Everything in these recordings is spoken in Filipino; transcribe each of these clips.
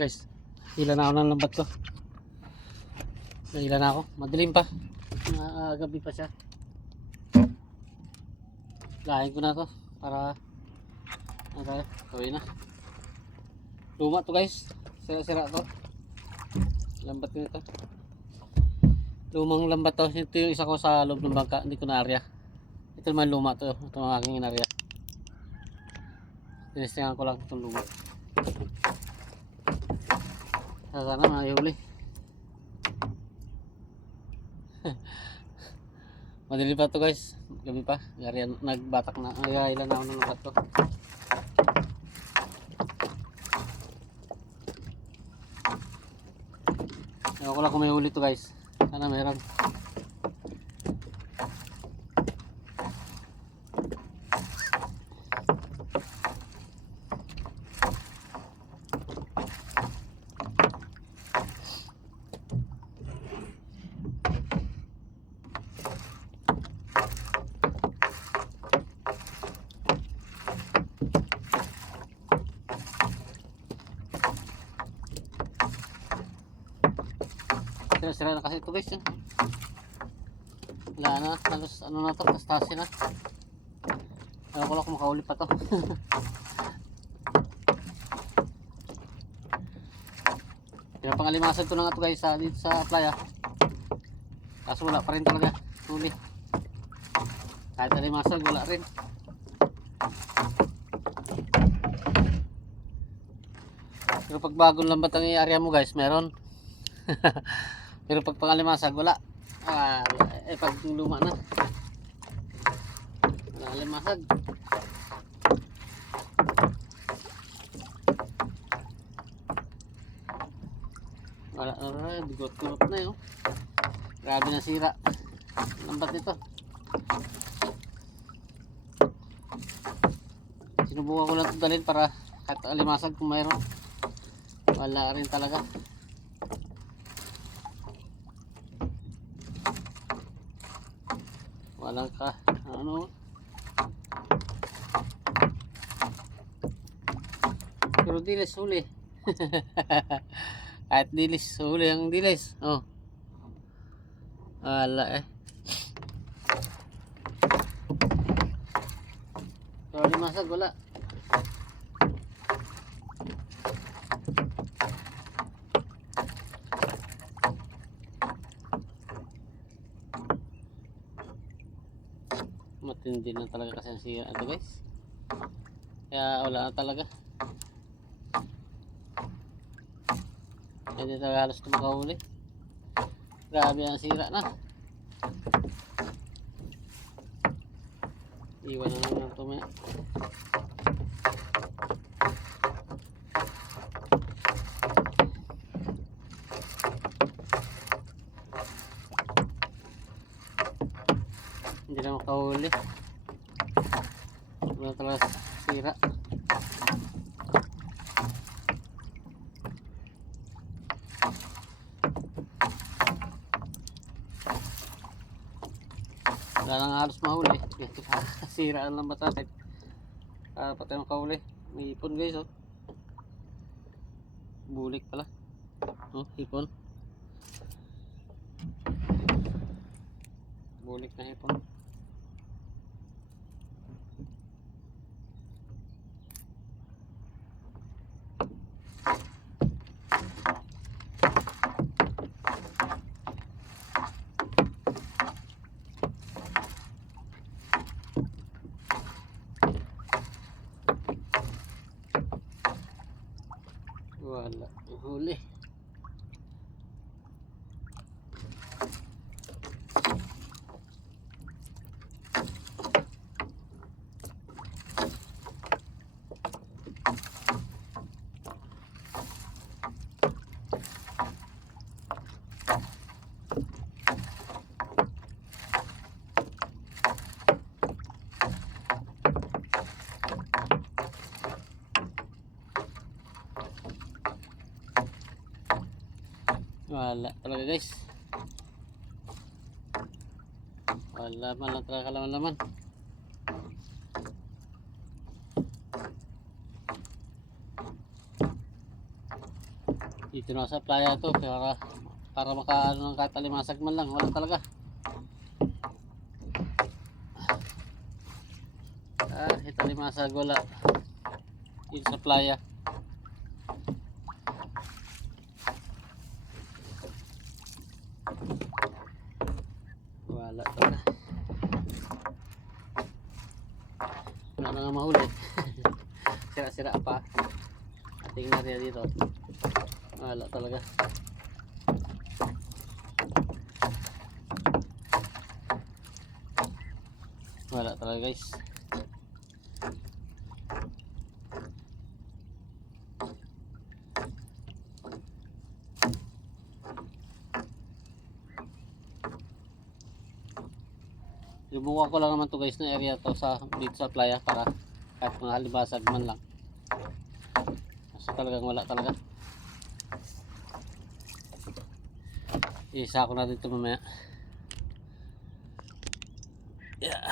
guys, hila na ako ng lambat ko. Nahila na ako, madilim pa, gabi pa siya. Lahin ko na to para gawin na. Luma to guys, sira-sira to. Lambat nito, lumang lambat to. Ito yung isa ko sa loob ng bangka, hindi ko na-area. Ito naman luma to, ito ang aking in-area. Tinestingan ko lang itong luma. Sana mahuli. Madali pa to guys, gabi pa, nagbatak na, ilan na ako ng lambat ko. Ewan ko lang kung may huli to guys, sana meron. Sira na kasi ito guys, yun. Wala na, halos ano na to, kastasi na. Ewan ko lang kung makahuli pa to. Pinapangalimasag ko na nga to guys dito sa playa. Kaso wala pa rin talaga huli. Kahit alimasag wala rin. Pero pag bagong lambat ang i-area mo guys, meron. Pero pag pangalimasag wala. Pag luma na wala alimasag. Wala na, bigot-bigot na yun. Grabe na sira lambat nito. Sinubukan ko lang ito dalhin para kahit alimasag kung mayroon. Wala rin talaga. Walang ka ano. Pero dilis huli. Kahit dilis huli ang dilis. Oh. Wala eh. Pero limasag wala. Matindi na talaga kasi ang sira ito guys. Kaya wala na talaga. Hindi talaga halos ito makahuli. Grabe ang sira na. Iwan na lang ito maya. Hindi na makahuli. Wala talaga sira. Wala nang halos mahuli. Sira ang lambat natin. Pati ang kahuli. May ipon guys oh. Bulik pala. Oh, ipon. Bulik na ipon. Wala huli. Wala talaga guys. Wala man lang talaga laman-laman. Dito na sa playa to para makaano ng kahit alimasag man lang. Wala talaga. Kahit alimasag wala. Dito sa playa. Wala talaga. Wala na nga mahuli. Sira-sira pa. Ating area dito. Wala talaga. Wala talaga guys. Lumukuha ko lang naman to guys na area to dito sa playa para kahit mga halibasag man lang. So talagang wala talaga. Isa ko na dito mamaya. Yeah.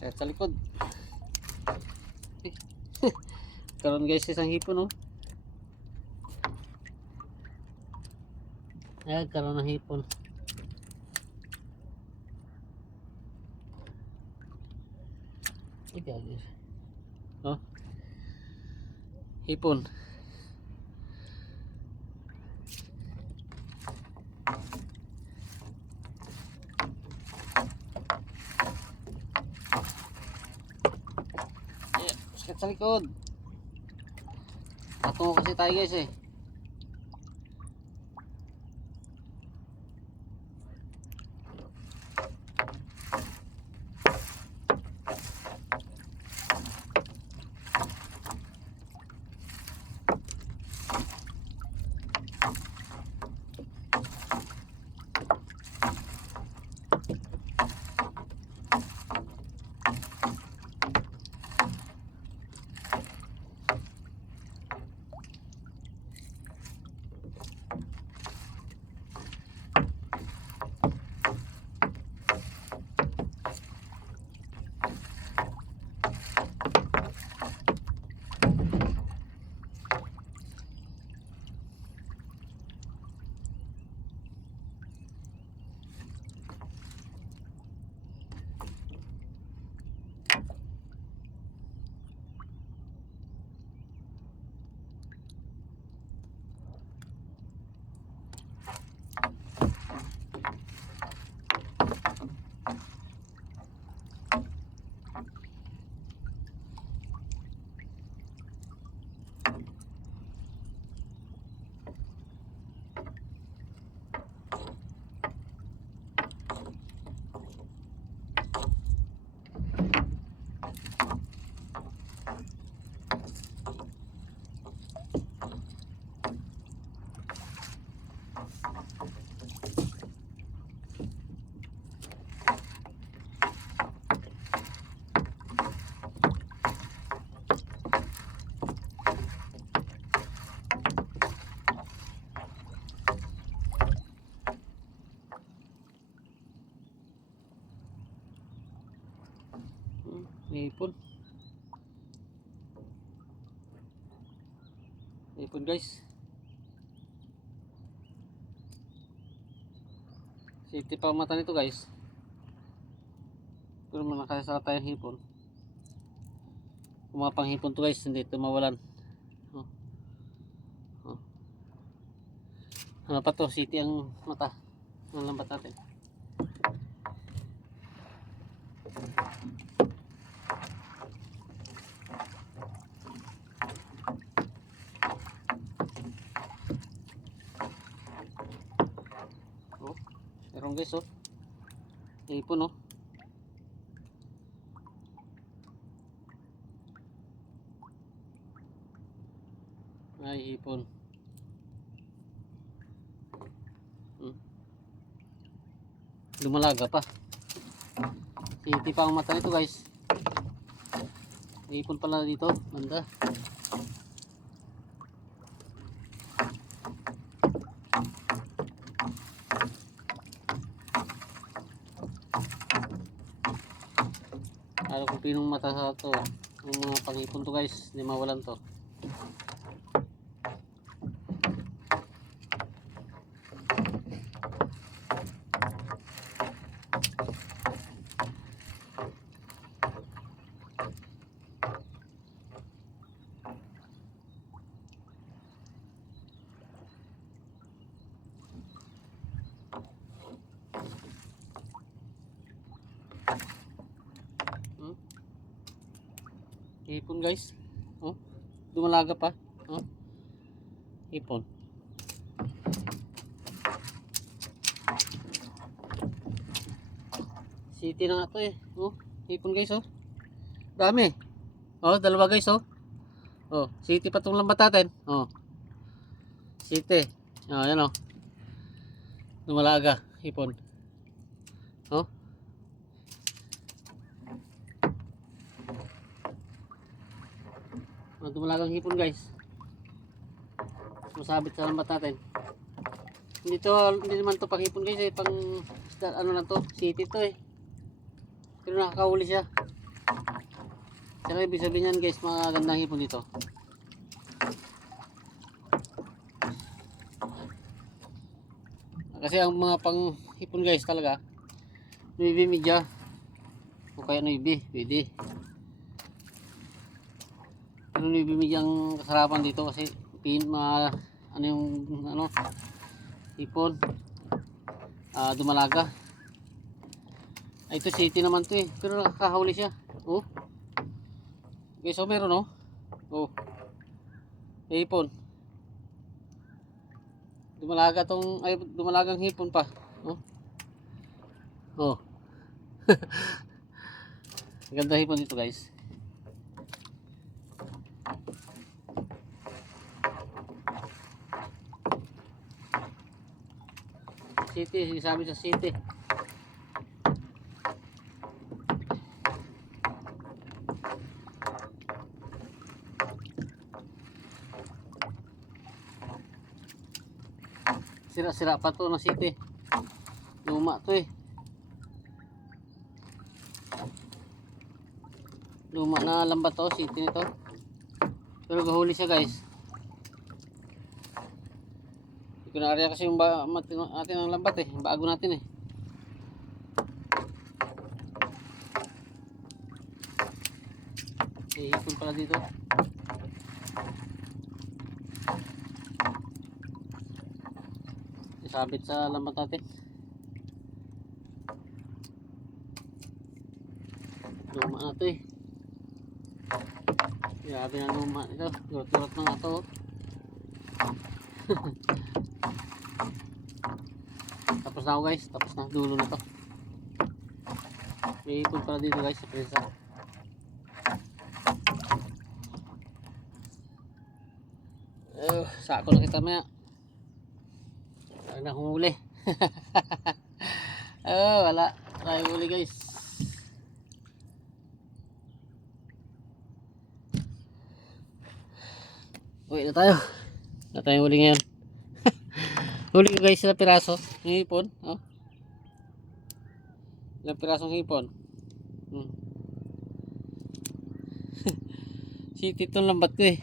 Kahit sa likod. Karon guys isang hipon oh. Ayan karon ng hipon. Ito guys. Oh. Hipon. Ayan, sakit sa likod. Tatungo kasi tayo guys eh. Hipon. Hipon guys. City pa mata nito guys. Pero nakasara tayong hipon. Kung mga panghipon to guys, hindi ito mawalan. Oh. Oh. Ano pa to? City ang mata. Ang lambat natin. Oh, meron guys oh. Hipon oh. Ay, hipon. Lumalaga pa. City pa ang mata nito guys. Hipon pala dito, banda. Ano kung pinong mata sa to. Yung mga pangipon to guys, hindi mawalan to. Hipon guys. Oh, dumalaga pa. Oh. Hipon. City na nga to eh. Oh, hipon guys oh. Dami. Oh, dalawa guys oh. Oh, city pa tong lambat natin. Oh. City. Oh, yan oh. Dumalaga, hipon. Oh. Dumalagang hipon guys. Masabit sa lambat natin. Hindi naman to pang hipon guys eh, pang ano lang to, city to eh. Pero nakakahuli siya. Pero ibig sabihin yan guys, mga gandang hipon dito. Kasi ang mga pang hipon guys talaga, Nuibi Media o kaya Nuibi, pwede. Pero Nuibi Media ang kasarapan dito kasi ano yung hipon dumalaga. Ito city naman to eh, pero nakakahuli siya. Oh. Okay, so meron oh. Oh. Hipon. Dumalagang hipon pa. Oh. Oh. Ganda hipon dito guys. City, sabi sa city. Sira-sira pa to na city. Luma to eh. Luma na lambat to, city nito. Pero gahuli siya guys. Hindi ko na-area kasi yung natin ang lambat eh. Bago natin eh. Hipon pala dito. Isabit sa lambat natin. Luma na to eh. Grabe na luma ito. Turot-turot na nga to. Tapos na ako guys. Tapos na dulo na to. May ipon pala dito guys sa presa. Sako na kita maya. Wala na humuli. Wala tayong huli guys. Uwi na tayo. Wala tayong huli ngayon. Huli ko guys sila piraso ng hipon. Oh. Ilang pirasong hipon. City itong lambat ko eh.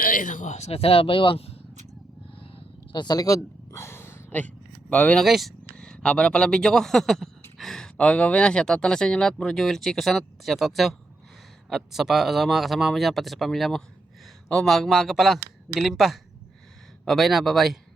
Ay nako, sakit sa baywang. Sakit sa likod. Ay, bawi na guys. Haba na pala video ko. bawi na. Shoutout na lang sa inyo lahat. Bro Joel Chico Sanat. Shoutout sa'yo. At sa mga kasama mo dyan, pati sa pamilya mo. Oh, maaga pa lang. Dilim pa. Bye-bye na, bye-bye.